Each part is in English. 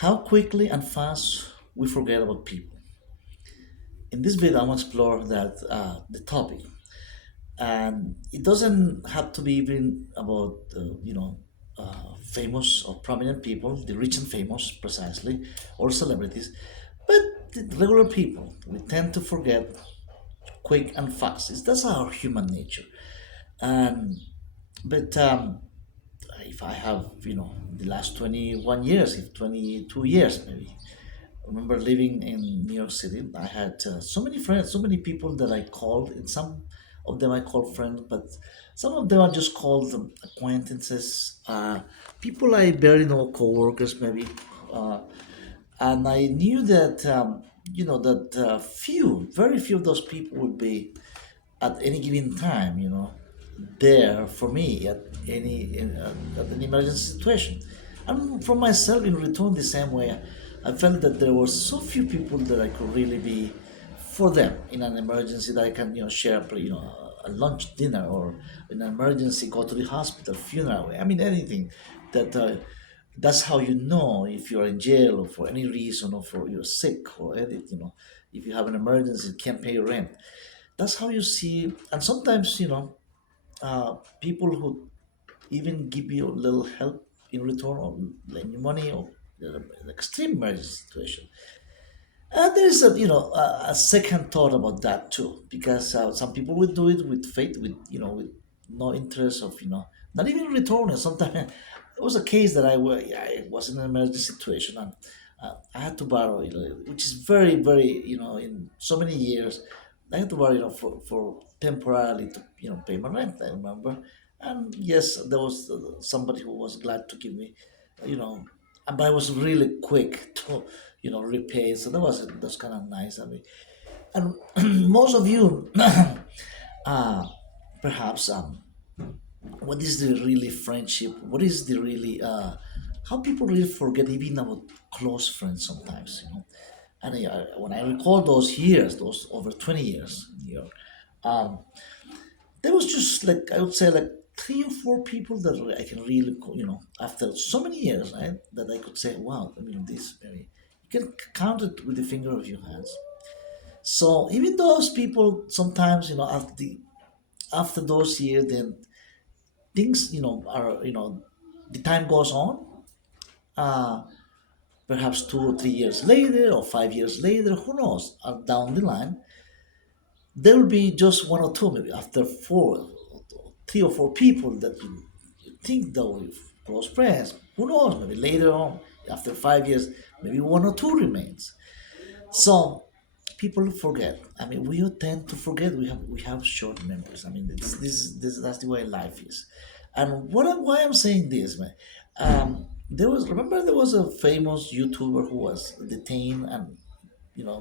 How quickly and fast we forget about people. In this video, I'm going to explore the topic, and it doesn't have to be even about famous or prominent people, the rich and famous precisely, or celebrities, but the regular people. We tend to forget quick and fast. That's our human nature, and but if I have the last 21 years, if 22 years maybe. I remember living in New York City. I had so many friends, so many people that I called, and some of them I called friends, but some of them I just called them acquaintances, people I barely know, coworkers maybe, uh, and I knew that very few of those people would be at any given time, there for me at an emergency situation. And for myself, in return, the same way, I felt that there were so few people that I could really be for them in an emergency that I can share a lunch dinner, or in an emergency go to the hospital, funeral. I mean anything that. That's how you know if you're in jail or for any reason, or for you're sick or anything. If you have an emergency, can't pay your rent. That's how you see. And sometimes people who even give you a little help in return, or lend you money, or an extreme emergency situation. And there is a second thought about that too, because some people will do it with faith, with no interest of not even returning. Sometimes it was a case that I was in an emergency situation, and I had to borrow, which is very very in so many years I had to borrow for temporarily to pay my rent. I remember, and yes, there was somebody who was glad to give me, you know, but I was really quick to repay. So that's kind of nice. I mean, and most of you, uh, perhaps what is the really friendship? What is the really how people really forget even about close friends sometimes, And when I recall those years, those over 20 years in New York, um, there was just like, I would say, like three or four people that I can really, after so many years, right, that I could say, wow, I mean, this very, you can count it with the finger of your hands. So even those people, sometimes, after those years, then things, are, the time goes on. Uh, Perhaps 2 or 3 years later, or 5 years later, who knows? Down the line, there will be just one or two, maybe after four, three or four people that you think that were close friends. Who knows? Maybe later on, after 5 years, maybe one or two remains. So people forget. I mean, we tend to forget. We have short memories. I mean, this that's the way life is. And why I'm saying this, man? There was a famous YouTuber who was detained and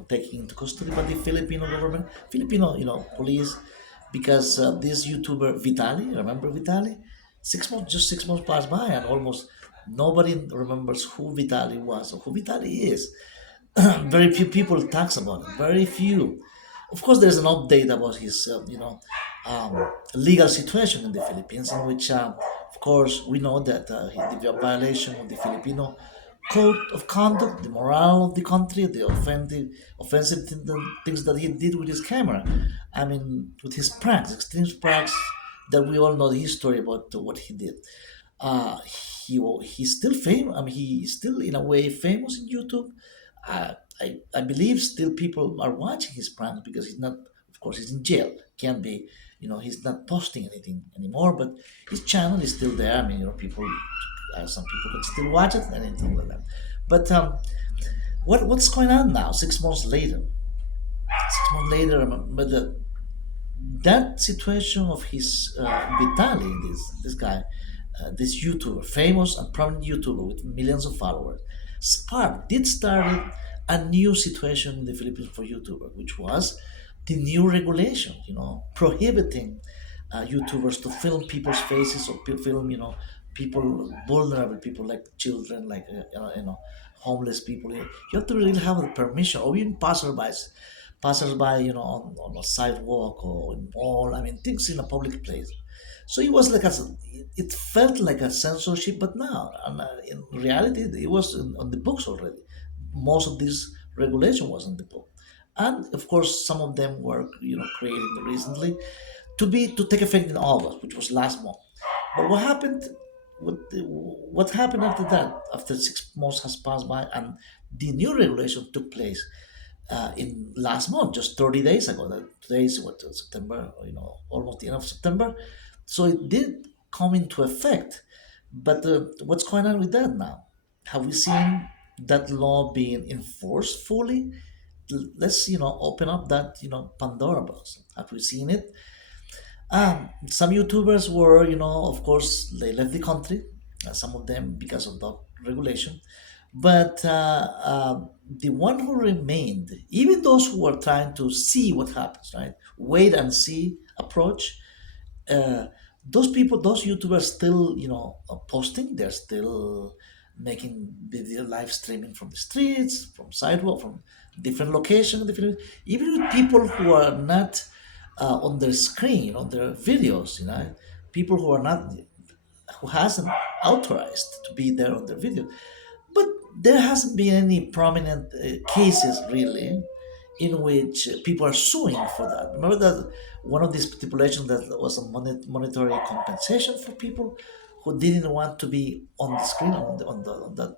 taken into custody by the Filipino government, Filipino police, because this YouTuber Vitali, remember Vitali? 6 months, just 6 months passed by, and almost nobody remembers who Vitali was or who Vitali is. Very few people talks about it. Very few. Of course, there's an update about his, legal situation in the Philippines, in which, of course, we know that the violation of the Filipino code of conduct, the morale of the country, the offensive things that he did with his camera. I mean, with his pranks, extreme pranks that we all know the history about what he did. Uh, he's still famous. I mean, he's still in a way famous in YouTube. I believe still people are watching his pranks because he's not. Of course, he's in jail. Can't be. He's not posting anything anymore. But his channel is still there. I mean, some people can still watch it and anything like that. But what's going on now? 6 months later. 6 months later, but that situation of his Vitali, this guy, this YouTuber, famous and prominent YouTuber with millions of followers, started a new situation in the Philippines for YouTuber, which was the new regulation, prohibiting YouTubers to film people's faces, or film, people, vulnerable people like children, like homeless people. You have to really have the permission, or even passersby, on a sidewalk or in mall. I mean, things in a public place. So it was like it felt like a censorship, but now, in reality, it was on the books already. Most of this regulation was in the book, and of course, some of them were created recently to take effect in August, which was last month. But what happened? What happened after that? After 6 months has passed by, and the new regulation took place in last month, just 30 days ago. Today is what, September, almost the end of September. So it did come into effect. But what's going on with that now? Have we seen that law being enforced fully? Let's open up that Pandora box. Have we seen it? Some YouTubers were, of course, they left the country, some of them because of the regulation. But the one who remained, even those who were trying to see what happens, right? Wait and see approach, uh, those people, those YouTubers still, posting, they're still making video live streaming from the streets, from sidewalk, from different locations, different, even with people who are not on their screen, on their videos, people who are not, who hasn't authorized to be there on their video. But there hasn't been any prominent cases really in which people are suing for that. Remember that one of these stipulations that was a monetary compensation for people who didn't want to be on the screen on that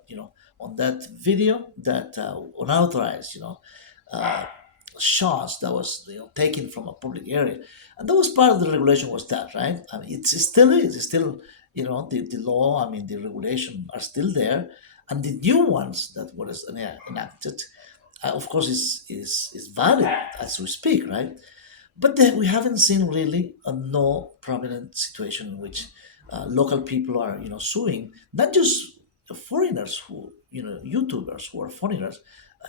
on that video that unauthorized uh, shots that was taken from a public area, and that was part of the regulation was that, right? I mean, it still is. It's still the law. I mean, the regulation are still there, and the new ones that was enacted, of course, is valid as we speak, right? But then we haven't seen really a no prominent situation in which local people are suing, not just foreigners who YouTubers who are foreigners,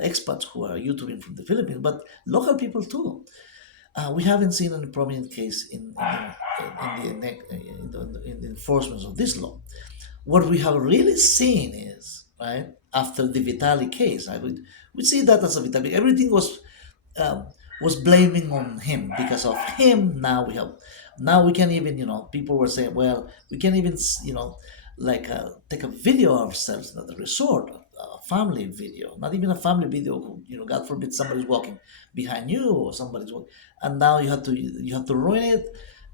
expats who are YouTubing from the Philippines, but local people too. We haven't seen any prominent case in the enforcement of this law. What we have really seen is, right, after the Vitali case, I would we see that as a Vitali. Everything um, was blaming on him. Because of him, now we can even people were saying, well, we can even like take a video of ourselves at the resort, a family video, not even a family video. God forbid somebody's walking behind you or somebody's walking, and now you have to ruin it,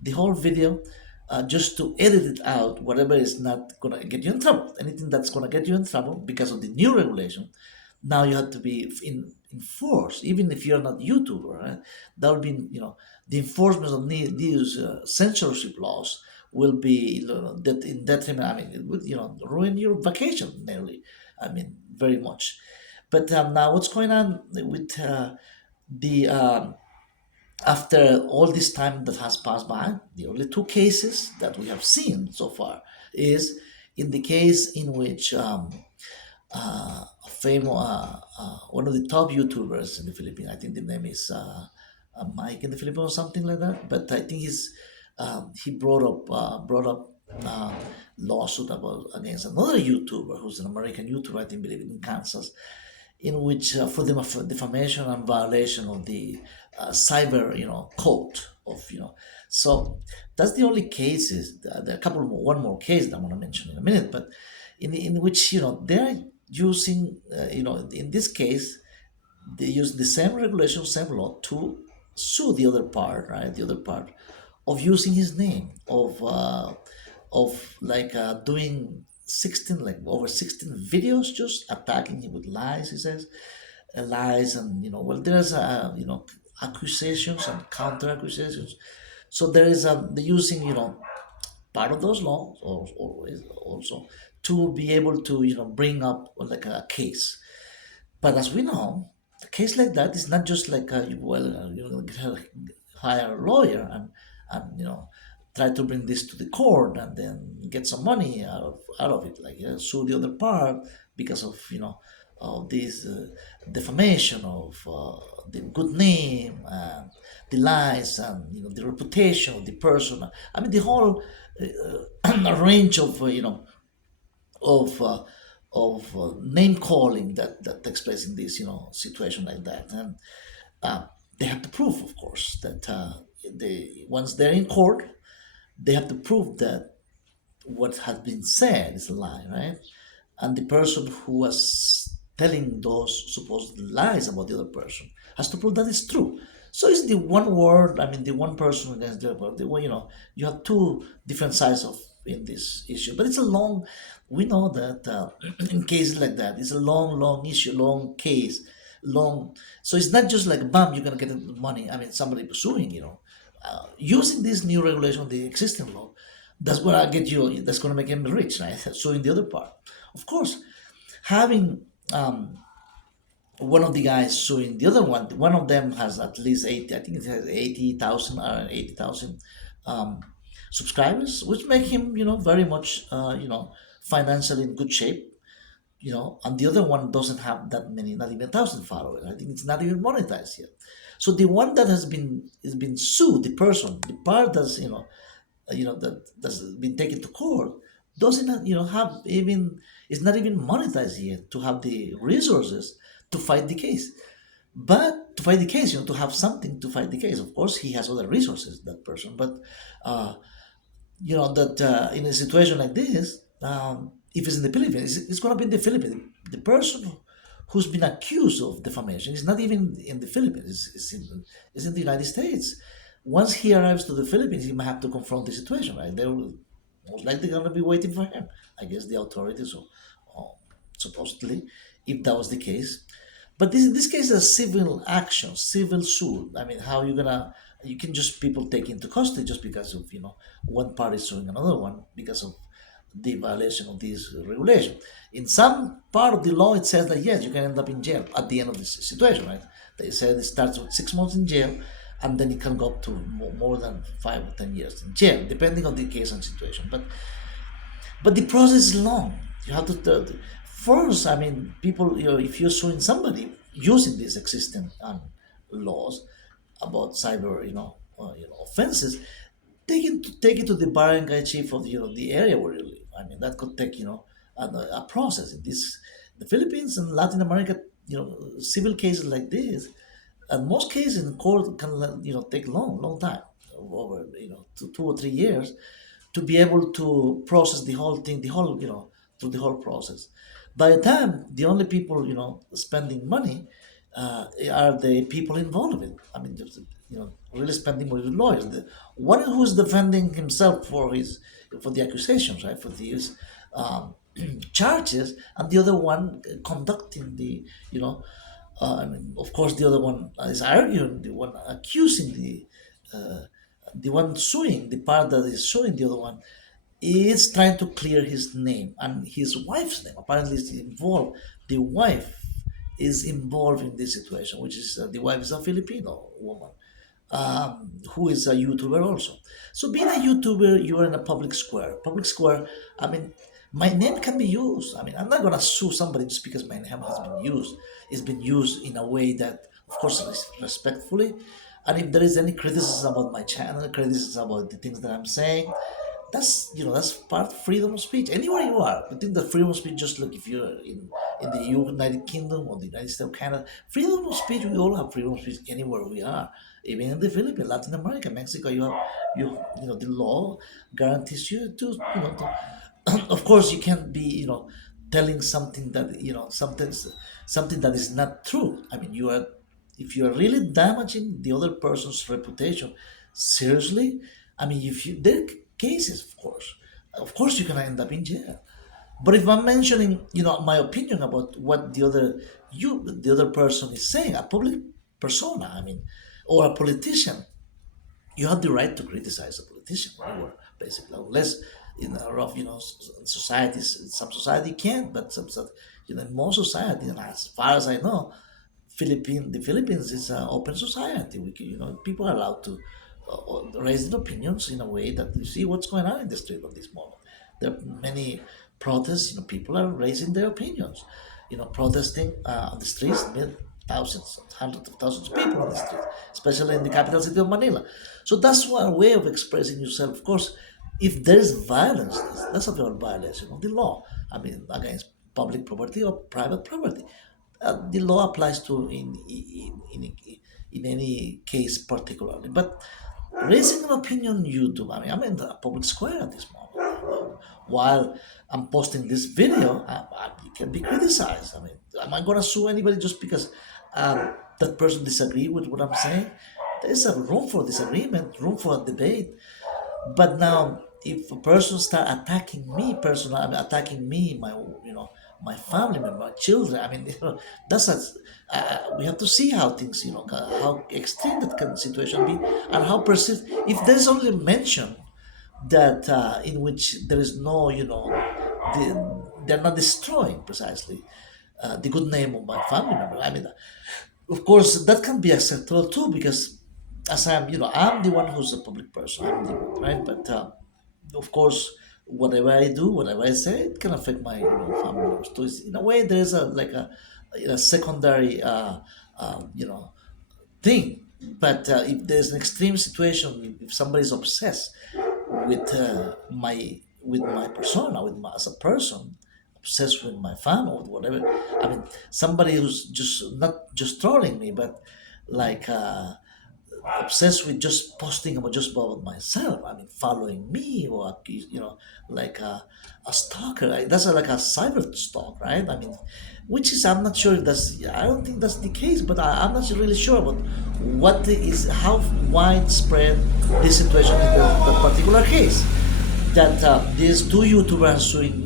the whole video, just to edit it out, whatever is not gonna get you in trouble, anything that's gonna get you in trouble because of the new regulation. Now you have to be enforced, even if you're not YouTuber. Right? That will be, the enforcement of these censorship laws will be that in detriment. I mean, it would ruin your vacation nearly. I mean, very much. But now, what's going on with the after all this time that has passed by? The only two cases that we have seen so far is in the case in which famous one of the top YouTubers in the Philippines. I think the name is Mike in the Philippines or something like that. But I think he brought up uh, lawsuit about against another YouTuber who's an American YouTuber. I think believe in Kansas, in which for the defamation and violation of the cyber code of so that's the only cases. There are a couple more, one more case that I want to mention in a minute, but in which they're using in this case they use the same regulation, same law to sue the other part, right? The other part of using his name, of like doing 16, like over 16 videos, just attacking him with lies. He says lies, and well, there's accusations and counter accusations. So there is the using part of those laws always also to be able to bring up like a case. But as we know, a case like that is not just like hire a lawyer and try to bring this to the court and then get some money out of it, like sue the other part because of this defamation of the good name and the lies and the reputation of the person. I mean, the whole range of name calling that takes place in this situation like that. And uh, they have to prove, of course, that they once they're in court, they have to prove that what has been said is a lie, right? And the person who was telling those supposed lies about the other person has to prove that it's true. So it's the one word, I mean, the one person against the other. The way, you have two different sides of in this issue, but it's a long. We know that in cases like that, it's a long, long issue, long case, long. So it's not just like bam, you're gonna get the money. I mean, somebody pursuing, using this new regulation, the existing law, that's gonna get you. That's gonna make him rich, right? So in the other part, of course, having one of the guys suing the other one of them has at least 80. I think it has 80,000 or 80,000 um, subscribers, which make him, very much, financially in good shape. And the other one doesn't have that many, not even 1,000 followers. I think it's not even monetized yet. So the one that has been sued, the person, the part that's that's been taken to court, doesn't have even, it's not even monetized yet to have the resources to fight the case. But to fight the case, to have something to fight the case. Of course, he has other resources, that person. But uh, that in a situation like this, if it's in the Philippines, it's going to be in the Philippines. The person who's been accused of defamation is not even in the Philippines. It's in the United States. Once he arrives to the Philippines, he might have to confront the situation. Right? They're most likely going to be waiting for him. I guess the authorities, or supposedly, if that was the case. But this case is a civil action, civil suit. I mean, how you can just people take into custody just because of one party suing another one because of the violation of this regulation. In some part of the law, it says that yes, you can end up in jail at the end of this situation, right? They said it starts with 6 months in jail, and then it can go up to more than 5 or 10 years in jail, depending on the case and situation. But the process is long. You have to first. I mean, people. If you're suing somebody using these existing laws about cyber, offenses, take it to the barangay chief of the area where you live. I mean, that could take a process. In this, the Philippines and Latin America, civil cases like this, and most cases in court can take long time, over 2 or 3 years, to be able to process the whole thing, through the whole process. By the time, the only people spending money are the people involved in it. I mean, just really spending money with lawyers. The one who's defending himself for the accusations, right, for these charges, and the other one conducting the I mean, of course, the other one is arguing, the one accusing the one suing, the part that is suing the other one, is trying to clear his name and his wife's name. Apparently, is involved. The wife is involved in this situation, which is the wife is a Filipino woman who is a YouTuber also. So being a YouTuber, you are in a public square. Public square. I mean, my name can be used. I mean, I'm not gonna sue somebody just because my name has been used. It's been used in a way that, of course, respectfully. And if there is any criticism about my channel, criticism about the things that I'm saying, that's part of freedom of speech. Anywhere you are, I think that freedom of speech. Just look, if you're in the United Kingdom or the United States of Canada, freedom of speech. We all have freedom of speech anywhere we are. Even in the Philippines, Latin America, Mexico, the law guarantees you to of course you can't be telling something that something that is not true. I mean, you are if you are really damaging the other person's reputation seriously. I mean, if you there are cases, of course you're gonna end up in jail. But if I'm mentioning my opinion about what the other person is saying, a public persona, I mean, or a politician, you have the right to criticize a politician anywhere, basically, unless in a rough, societies, some society can't, but in most society, and as far as I know, the Philippines is an open society. People are allowed to raise their opinions in a way that you see what's going on in the street at this moment. There are many protests. People are raising their opinions. Protesting on the streets, thousands, hundreds of thousands of people on the street, especially in the capital city of Manila. So that's one way of expressing yourself. Of course, if there's violence, that's a violation of the law. I mean, against public property or private property. The law applies to in any case particularly. But raising an opinion on YouTube. I mean, I'm in the public square at this moment. While I'm posting this video, it can be criticized. I mean, am I going to sue anybody just because that person disagree with what I'm saying? There's a room for disagreement, room for a debate. But now, if a person start attacking me personally, I mean, attacking me, my my family member, my children. I mean, that's a, we have to see how things, how extreme that can situation be, and how perceived. If there's only mention that in which there is no, they're not destroying precisely the good name of my family member. I mean, of course, that can be acceptable too, because as I'm the one who's a public person, I'm the one, right? But of course, whatever I do, whatever I say, it can affect my family members too. In a way, there's a secondary thing. But if there's an extreme situation, if somebody's obsessed with my persona, as a person, obsessed with my fan or whatever. I mean, somebody who's just not just trolling me, but like obsessed with just posting about just about myself. I mean, following me or like a stalker. That's like a cyber stalk, right? I mean, which is I'm not sure if that's. I don't think that's the case, but I'm not really sure about how widespread this situation is in that particular case. That these two YouTubers are suing,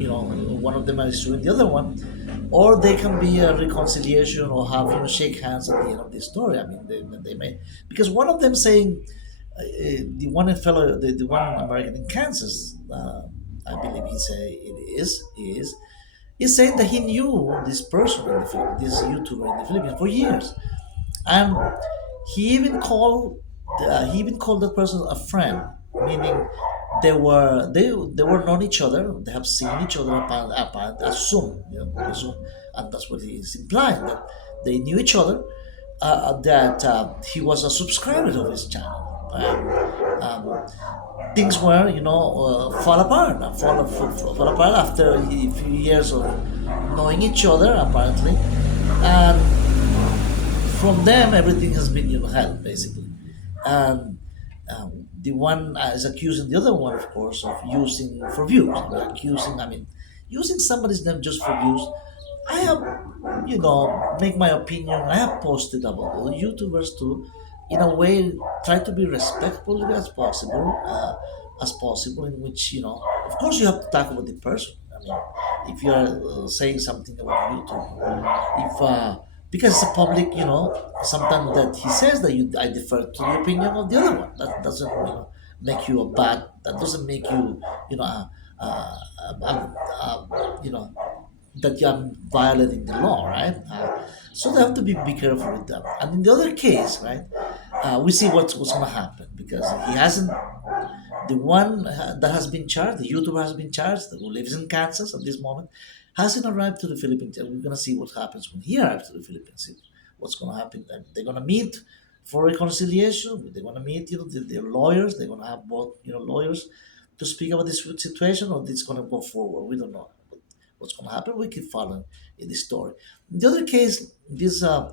one of them is suing the other one, or they can be a reconciliation or have shake hands at the end of the story. I mean, they may, because one of them saying the one American in Kansas, I believe he's saying that he knew this person in the this YouTuber in the Philippines for years, and he even called that person a friend, meaning they were known each other. They have seen each other upon assume, assume, and that's what he's implying, that they knew each other. That he was a subscriber of his channel. Things were, fall apart after a few years of knowing each other apparently, and from them everything has been hell basically. And the one is accusing the other one, of course, of using for views. Using somebody's name just for views. I have, make my opinion. I have posted about all YouTubers too, in a way, try to be respectful as possible, in which, of course, you have to talk about the person. I mean, if you are saying something about YouTube, if because it's a public, sometimes that he says that I defer to the opinion of the other one. That doesn't, make you a bad. That doesn't make you, you know, you know, that you're violating the law, right? So they have to be careful with that. And in the other case, right, we see what's going to happen, because he hasn't. The one that has been charged, the YouTuber has been charged, who lives in Kansas at this moment, hasn't arrived to the Philippines. And we're going to see what happens when he arrives to the Philippines. What's going to happen? They're going to meet for reconciliation. They're going to meet, their lawyers. They're going to have both, lawyers to speak about this situation, or it's going to go forward. We don't know what's going to happen. We keep following in this story. In the other case, the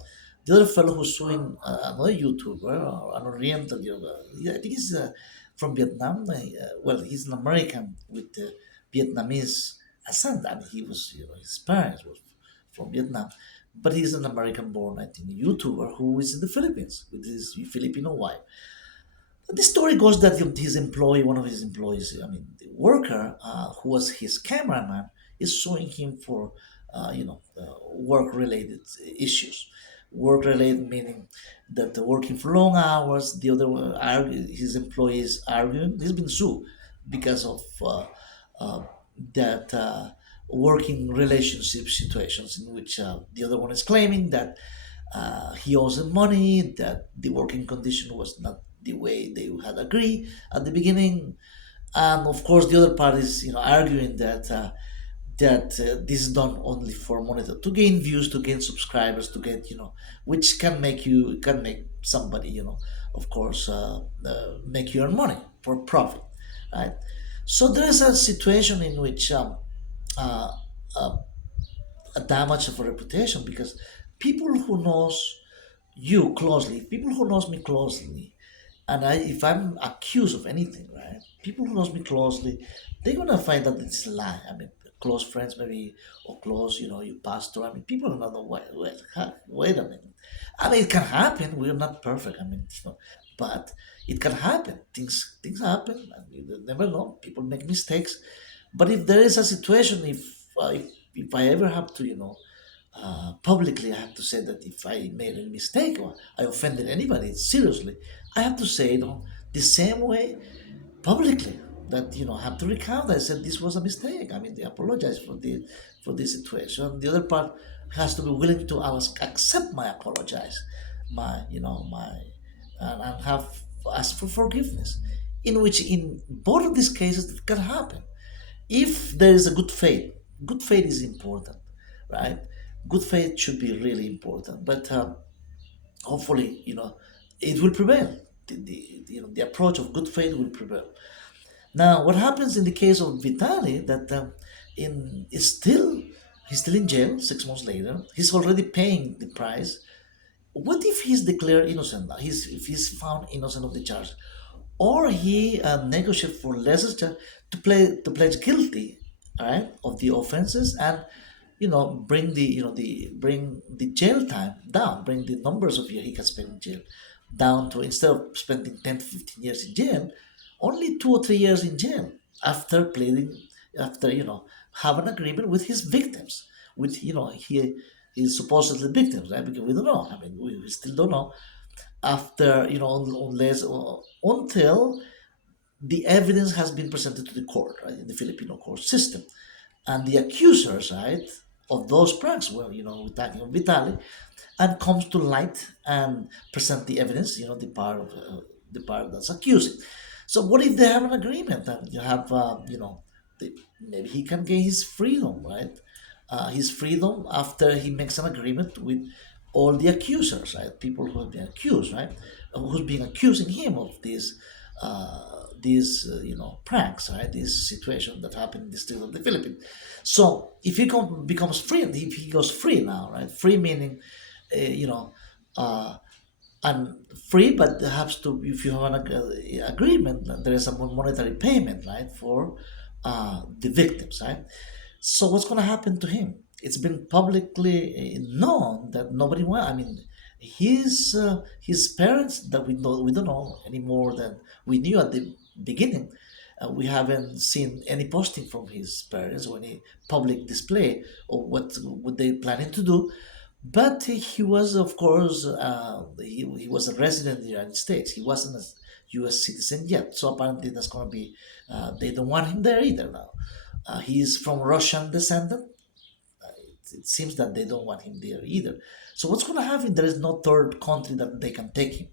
other fellow who's suing another YouTuber, an Oriental, I think he's from Vietnam. Well, he's an American with Vietnamese accent. I mean, he was, his parents were from Vietnam, but he's an American-born, I think, YouTuber who is in the Philippines with his Filipino wife. The story goes that one of his employees, I mean, the worker who was his cameraman, is suing him for, work-related issues. Work-related meaning that they're working for long hours. The other one, his employees arguing. He's been sued because of uh, that working relationship situations in which the other one is claiming that he owes him money, that the working condition was not the way they had agreed at the beginning. And of course, the other part is, arguing that this is done only for monitor to gain views, to gain subscribers, to get, which can make somebody, of course, make you earn money for profit, right? So there is a situation in which uh, uh, a damage of a reputation, because people who knows you closely, people who knows me closely, And if I'm accused of anything, right, people who knows me closely, they're gonna find that it's a lie. I mean, close friends maybe, or close, you pastor. I mean, people are not know. Wait a minute. I mean, it can happen. We're not perfect. I mean, but it can happen. Things happen, and you never know. People make mistakes. But if there is a situation, if I ever have to, publicly, I have to say that if I made a mistake or I offended anybody seriously, I have to say, the same way publicly, that I have to recount. I said this was a mistake. I mean, I apologize for this situation. The other part has to be willing to accept my apologize, my you know my and have ask for forgiveness. In which, in both of these cases, it can happen if there is a good faith. Good faith is important, right? Good faith should be really important, but hopefully, it will prevail. The approach of good faith will prevail. Now, what happens in the case of Vitali, that in is still he's still in jail 6 months later. He's already paying the price. What if he's declared innocent? If he's found innocent of the charge, or he negotiate for lesser charge, to pledge guilty, all right, of the offenses, and bring the jail time down, bring the numbers of years he can spend in jail down to, instead of spending 10 to 15 years in jail, only 2 or 3 years in jail, after pleading, after have an agreement with his victims, with he is supposedly victims, right? Because we don't know. I mean, we still don't know, after unless until the evidence has been presented to the court, right, in the Filipino court system, and the accusers, right, of those pranks, well, we're talking of Vitali, and comes to light and present the evidence, the part that's accusing. So what if they have an agreement, and you have, maybe he can gain his freedom, right? His freedom after he makes an agreement with all the accusers, right? People who have been accused, right? Who's been accusing him of these pranks, right? This situation that happened in the streets of the Philippines. So if he becomes free, if he goes free now, right? Free meaning, you know, uh, and free, but perhaps to, if you have an agreement, there is a monetary payment, right, for the victims, right? So what's going to happen to him? It's been publicly known that nobody wants. I mean, his parents, that we don't know any more than we knew at the beginning. We haven't seen any posting from his parents or any public display of what they planning to do. But he was, of course, he was a resident in the United States. He wasn't a U.S. citizen yet. So apparently that's going to be, they don't want him there either now. He's from Russian descendant. It seems that they don't want him there either. So what's going to happen? There is no third country that they can take him.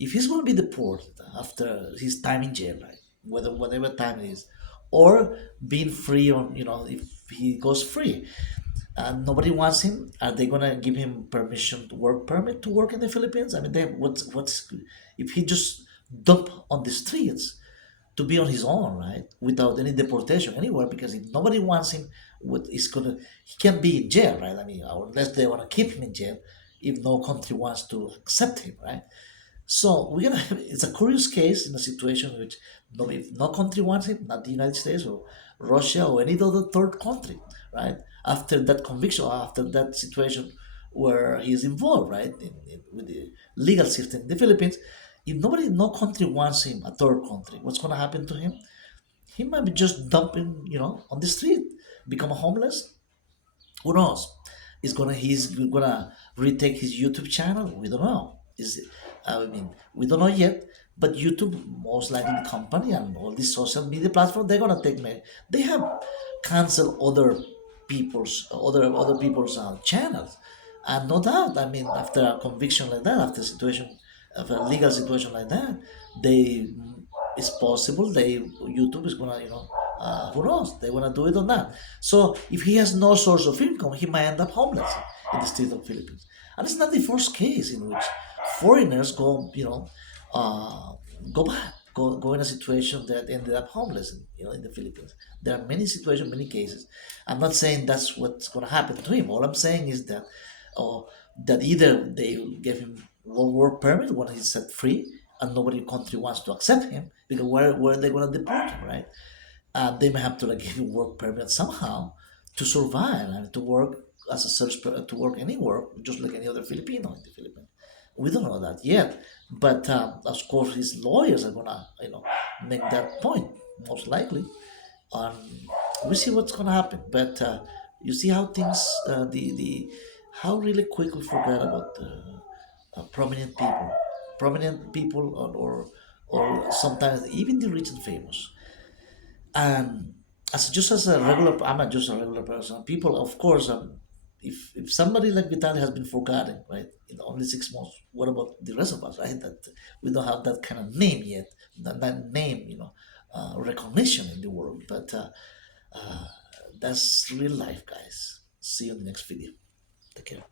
If he's going to be deported after his time in jail, right, whatever time it is, or being free on, if he goes free, and nobody wants him, are they gonna give him permission to work permit to work in the Philippines? I mean, what's if he just dump on the streets to be on his own, right, without any deportation anywhere? Because if nobody wants him, what is gonna he can be in jail, right? I mean, unless they want to keep him in jail, if no country wants to accept him, right? So we're gonna have, it's a curious case in a situation in which if no country wants it, not the United States or Russia or any other third country, right? After that conviction, or after that situation where he's involved, right, with the legal system in the Philippines, if no country wants him, a third country, what's gonna happen to him? He might be just dumping, on the street, become homeless. Who knows? He's gonna retake his YouTube channel. We don't know. I mean, we don't know yet. But YouTube, most likely the company and all these social media platforms, they're gonna take me. They have canceled other people's channels, and no doubt. I mean, after a conviction like that, after a situation, of a legal situation like that, they it's possible YouTube is gonna, who knows, they wanna do it or not. So if he has no source of income, he might end up homeless in the state of Philippines. And it's not the first case in which foreigners uh, go bad, go in a situation that ended up homeless, in the Philippines. There are many situations, many cases. I'm not saying that's what's gonna happen to him. All I'm saying is that, that either they give him one work permit when he's set free, and nobody country wants to accept him because where are they going to deport him, right? They may have to like give him work permit somehow to survive and to work as a to work anywhere, just like any other Filipino in the Philippines. We don't know that yet, but of course his lawyers are gonna, make that point most likely. And we see what's gonna happen. But you see how things, the how really quick we forget about prominent people, or sometimes even the rich and famous. And as just as a regular, I'm not just a regular person. People, of course, if somebody like Vitali has been forgotten, right, in only 6 months, what about the rest of us, right? That we don't have that kind of name yet, that name, recognition in the world. But that's real life, guys. See you in the next video. Take care.